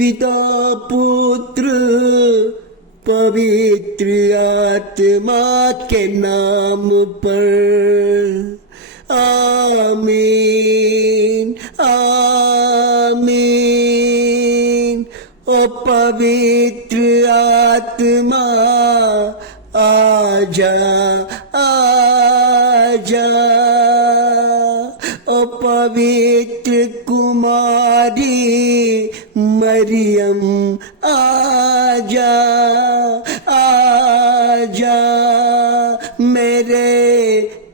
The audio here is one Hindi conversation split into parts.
पिता पुत्र पवित्र आत्मा के नाम पर। आमीन आमीन। ओ पवित्र आत्मा आजा आजा। ओ पवित्र कुमारी मरियम आजा आजा। मेरे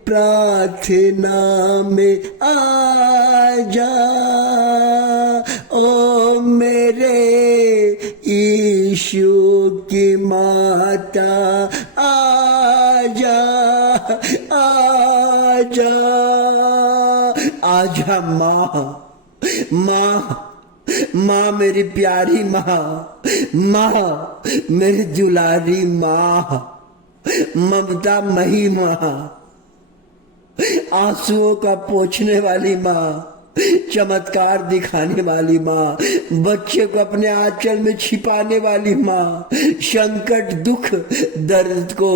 प्रार्थना में आजा। ओ मेरे यीशु की माता आजा आजा आजा। माँ माँ माँ मेरी प्यारी माँ, माँ मेरी दुलारी माँ, ममता मही माँ, आंसुओं का पोंछने वाली माँ, चमत्कार दिखाने वाली माँ, बच्चे को अपने आंचल में छिपाने वाली माँ, संकट दुख दर्द को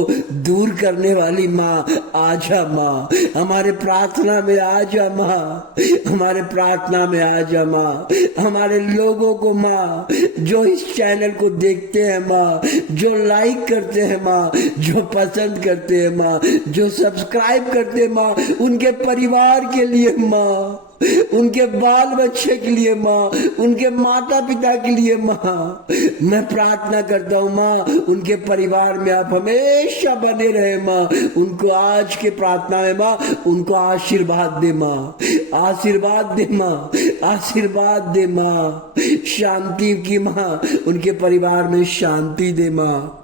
दूर करने वाली माँ आजा माँ। हमारे प्रार्थना में आजा माँ, हमारे प्रार्थना में आजा माँ। हमारे लोगों को माँ जो इस चैनल को देखते हैं माँ, जो लाइक करते हैं माँ, जो पसंद करते हैं माँ, जो सब्सक्राइब करते हैं माँ, उनके परिवार के लिए माँ, उनके बाल बच्चे के लिए माँ, उनके माता पिता के लिए माँ मैं प्रार्थना करता हूँ माँ। उनके परिवार में आप हमेशा बने रहे माँ। उनको आज के प्रार्थना में माँ उनको आशीर्वाद दे माँ, आशीर्वाद दे माँ, आशीर्वाद दे माँ। शांति की माँ उनके परिवार में शांति दे माँ।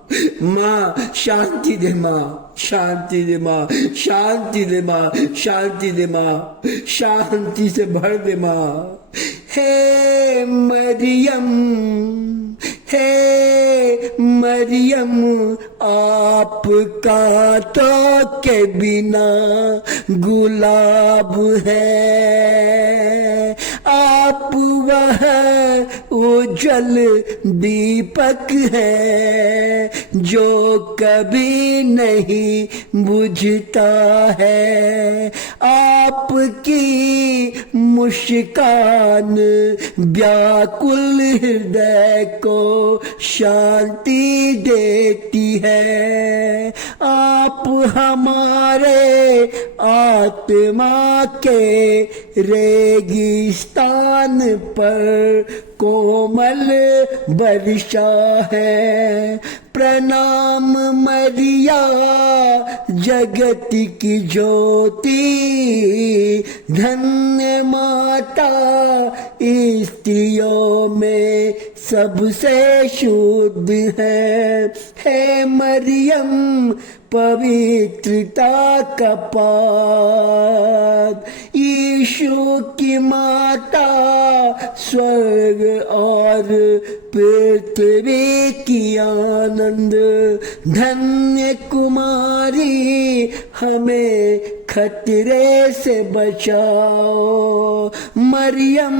माँ शांति दे माँ, शांति दे माँ, शांति दे माँ, शांति दे माँ, शांति से भर दे माँ। हे मरियम, हे मरियम, आपका तो के बिना गुलाब है, आप वह उज्जवल दीपक है जो कभी नहीं बुझता है। आपकी मुस्कान व्याकुल हृदय को शांति देती है। आप हमारे आत्मा के रेगिस्तान पर कोमल वर्षा है। प्रणाम मरिया जगत की ज्योति, धन्य माता स्त्रियों में सबसे शुद्ध है। हे मरियम पवित्रता का पात, यीशु की माता, स्वर्ग और पृथ्वी की आनंद, धन्य कुमारी हमें खतरे से बचाओ। मरियम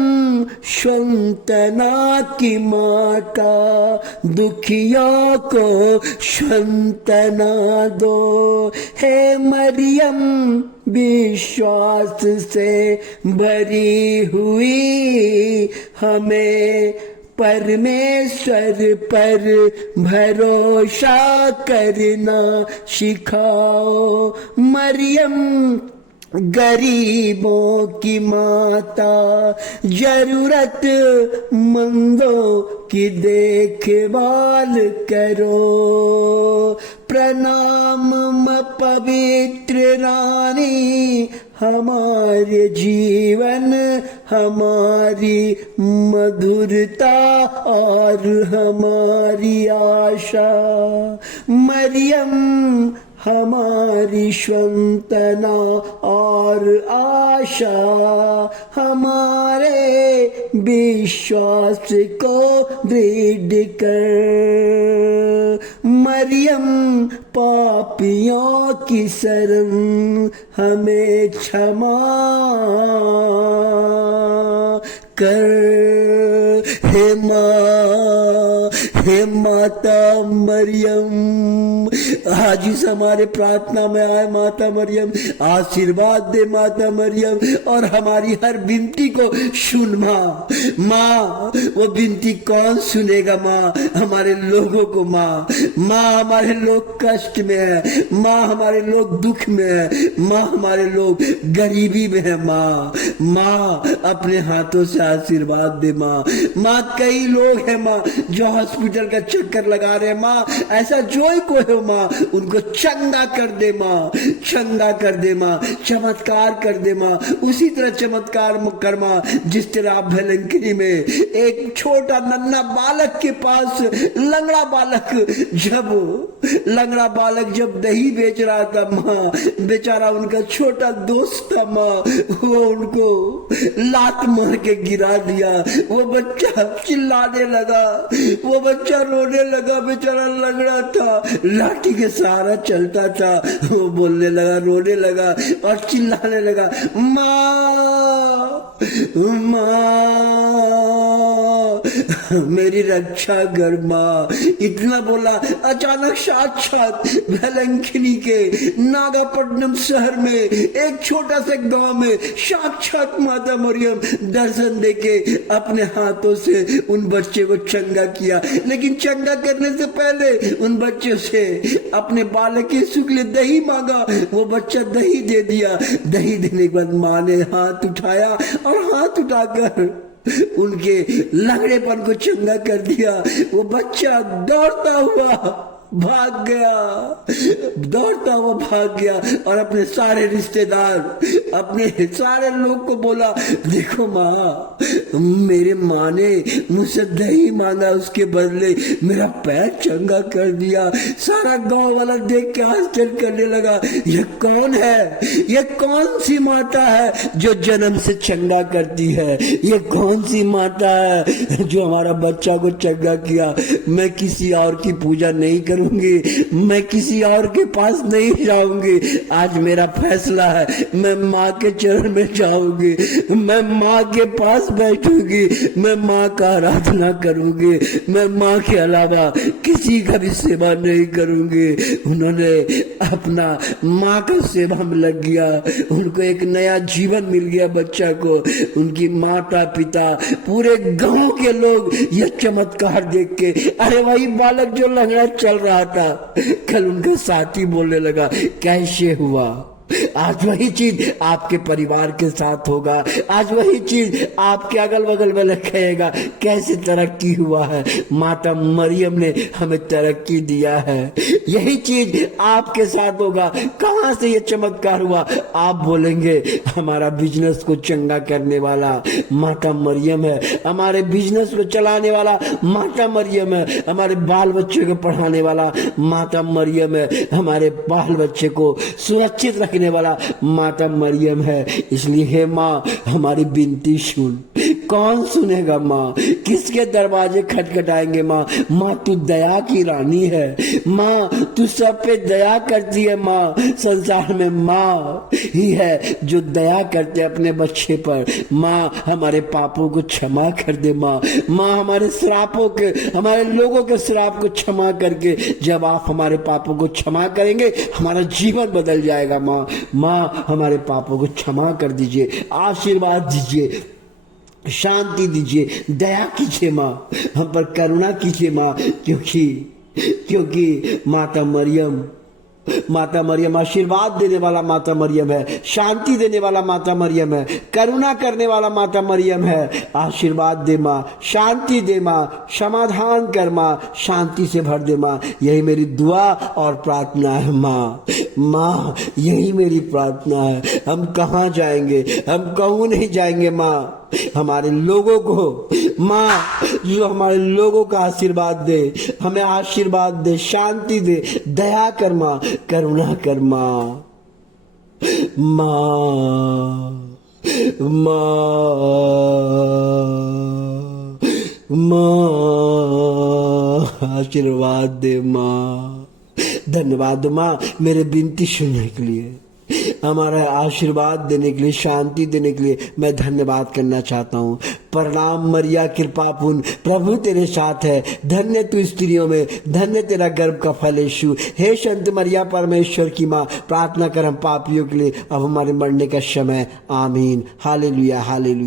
शंतना की माता, दुखियों को शंतना दो। हे मरियम विश्वास से भरी हुई हमें परमेश्वर पर भरोसा करना सिखाओ। मरियम गरीबों की माता, जरूरत मंदों की देखभाल करो। प्रणाम पवित्र रानी, हमारे जीवन हमारी मधुरता और हमारी आशा। मरियम हमारी शंतना और आशा, हमारे विश्वास को दृढ़ कर। मरियम पापियों की शरण हमें क्षमा कर। हे माँ, हे माता मरियम, आज इस हमारे प्रार्थना में आए माता मरियम, आशीर्वाद दे माता मरियम, और हमारी हर विनती को सुन माँ। माँ, वो विनती कौन सुनेगा माँ? हमारे लोगों को माँ। माँ, हमारे लोग कष्ट में है माँ, हमारे लोग दुख में है माँ, हमारे लोग गरीबी में है माँ। माँ, अपने हाथों से आशीर्वाद दे माँ। माँ, कई लोग हैं माँ जो हॉस्पिटल का चक्कर लगा रहे हैं माँ, ऐसा जो ही कोई हो माँ, उनको चंगा कर दे माँ, चंगा कर दे माँ, चमत्कार कर दे माँ। उसी तरह चमत्कार कर माँ जिस तरह आप भेलंकनी में एक छोटा नन्हा बालक के पास लंगड़ा बालक जब दही बेच रहा था माँ, बेचारा उनका छोटा दोस्त था माँ, वो उनको लात मार के गिरा दिया। वो बच्चा चिल्लाने लगा, वो बच्चा रोने लगा, बेचारा लंगड़ा था, लाठी के सहारा चलता था। वो बोलने लगा, रोने लगा और चिल्लाने लगा, माँ, माँ, मेरी रक्षा कर माँ। इतना बोला, अचानक साक्षात भेलंकनी के नागापट्टनम शहर में एक छोटा सा गांव में साक्षात माता मरियम दर्शन देके अपने हाथों से उन बच्चे को चंगा किया। लेकिन चंगा करने से पहले उन बच्चे से अपने बालक यीशु के लिए दही मांगा। वो बच्चा दही दे दिया। दही देने के बाद माँ ने हाथ उठाया और हाथ उठाकर उनके लंगड़ेपन को चंगा कर दिया। वो बच्चा दौड़ता हुआ भाग गया और अपने सारे रिश्तेदार, अपने सारे लोग को बोला, देखो माँ, मेरे माँ ने मुझसे दही मांगा, उसके बदले मेरा पैर चंगा कर दिया। सारा गांव वाला देख के आश्चर्य करने लगा, ये कौन है? ये कौन सी माता है जो जन्म से चंगा करती है? ये कौन सी माता है जो हमारा बच्चा को चंगा किया? मैं किसी और की पूजा नहीं करूंगी, मैं किसी और के पास नहीं जाऊंगी। आज मेरा फैसला है, मैं माँ के चरण में जाऊंगी, मैं माँ के पास बैठूंगी, मैं माँ का आराधना करूंगी, मैं माँ के अलावा किसी का भी सेवा नहीं करूंगी। उन्होंने अपना माँ का सेवा में लग गया, उनको एक नया जीवन मिल गया बच्चा को। उनकी माता पिता पूरे गांव के लोग ये चमत्कार देख के, अरे वही बालक जो लंगड़ा चल रहा था, कल उनका साथी बोलने लगा, कैसे हुआ? आज वही चीज आपके परिवार के साथ होगा, आज वही चीज आपके अगल बगल में कहेगा, कैसे तरक्की हुआ है, माता मरियम ने हमें तरक्की दिया है। यही चीज आपके साथ होगा। कहां से ये चमत्कार हुआ? आप बोलेंगे, हमारा बिजनेस को चंगा करने वाला माता मरियम है, हमारे बिजनेस को चलाने वाला माता मरियम है, हमारे बाल बच्चे को पढ़ाने वाला माता मरियम है, हमारे बाल बच्चे को सुरक्षित रखने वाला माता मरियम है। इसलिए हे माँ, हमारी विनती सुन। कौन सुनेगा माँ? किसके दरवाजे खटखटाएंगे माँ? माँ, तू दया की रानी है माँ, तू सब पे दया करती है माँ। संसार में माँ ही है जो दया करते अपने बच्चे पर। माँ, हमारे पापों को क्षमा कर दे माँ। माँ, हमारे श्रापों के, हमारे लोगों के श्राप को क्षमा करके, जब आप हमारे पापों को क्षमा करेंगे, हमारा जीवन बदल जाएगा माँ। माँ, हमारे पापों को क्षमा कर दीजिए, आशीर्वाद दीजिए, शांति दीजिए, दया कीजिए माँ, हम पर करुणा कीजिए माँ, क्योंकि माता मरियम आशीर्वाद देने वाला माता मरियम है, शांति देने वाला माता मरियम है, करुणा करने वाला माता मरियम है। आशीर्वाद दे माँ, शांति दे माँ, समाधान कर माँ, शांति से भर दे माँ। यही मेरी दुआ और प्रार्थना है माँ। माँ, यही मेरी प्रार्थना है। हम कहाँ जाएंगे? हम कहूँ नहीं जाएंगे माँ। हमारे लोगों को माँ, जो हमारे लोगों का आशीर्वाद दे, हमें आशीर्वाद दे, शांति दे, दया कर माँ, करुणा कर माँ। माँ, माँ, आशीर्वाद दे माँ। धन्यवाद माँ, मेरे विनती सुनने के लिए। हमारा आशीर्वाद देने के लिए, शांति देने के लिए मैं धन्यवाद करना चाहता हूँ। प्रणाम मरिया कृपापूर्ण, प्रभु तेरे साथ है, धन्य तू स्त्रियों में, धन्य तेरा गर्भ का फल यीशु। हे संत मरिया परमेश्वर की माँ, प्रार्थना कर हम पापियों के लिए, अब हमारे मरने का समय। आमीन। Hallelujah hallelujah.